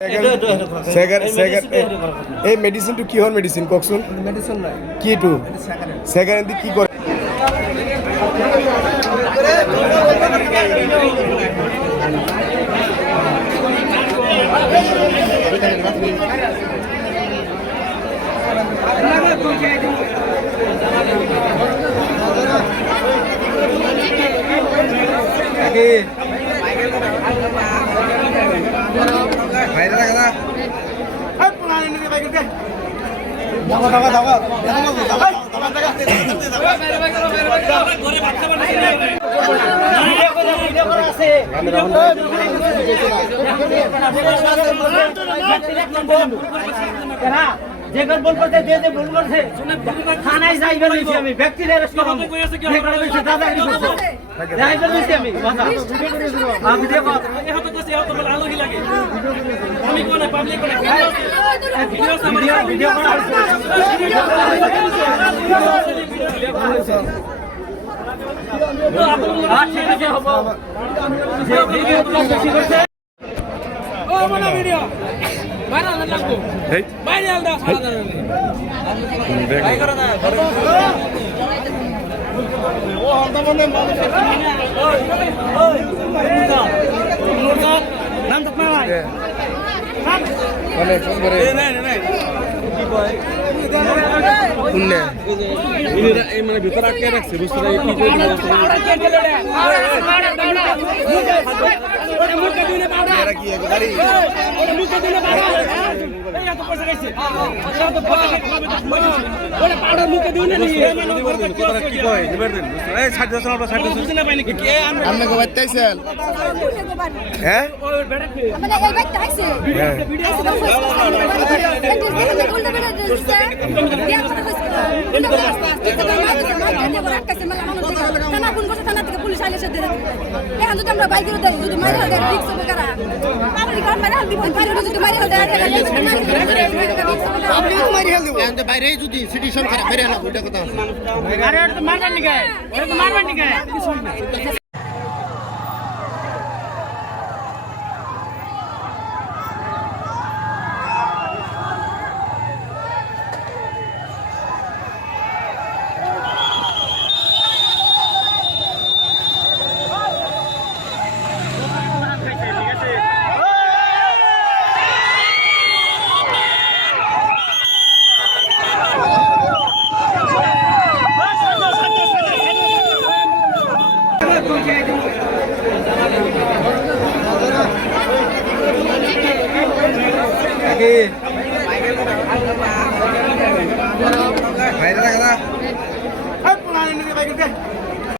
এই মেডিসিনটো কিহৰ মেডিসিন কওকচোন? মেডিসিন নাই কিটো সেকেন্ড কি কৰে? যে ভুল করছে যে যে ভুল করছে থানায় যাইবার দিছি আমি ব্যক্তির অ্যারেস্ট করব দাদাগিরি করছে যাইবার দিছি আমি কথা আমি ভিডিও কল এত কইছে এত বল আলোহি লাগে আমি কোনে পাবলিক কোনে ভিডিও করা হইছে ঠিক আছে হবে যে ভিডিও বেশি করছে ও মানে ভিডিও ভাইরাল লাগবো ভাইরাল দাও ভাই করো না ও হলদা বলে মানুষ নাম তো না ভাই নাম বলে ফোন করে নাই কি কয় শুনলে ইনি এই মানে ভিতর আটকে রাখছে বুঝতে পারি কি করে মুখে দিনে পাউডার এরা কি এক গাড়ি মুখে দিনে পাউডার এই এত পয়সা খাইছে এত পয়সা খাইছে ওরে পাউডার মুখে দিনে নি কথা কি কয় দিবেন এই 60 বছর আমরা 60 বছর না পাইনি কে আমনে কো বাইতাইছেন হ্যাঁ আমাদের এই বাইতে আইছে পুলিশ আইলে সে দেয় এখন যদি আমরা বাইকে দেই যদি মারি হল দেয় ঠিক হবে কারা পাবলিক আর মারি হল দিব যদি মারি হল দেয় আপনি তো মারি হল দিব এন্ড বাইরে যদি সিটিশন খারাপ বেরে না ওটা কথা আরে আর তো মারবার নি গায় ওরে তো মারবার নি গায় ভাইরা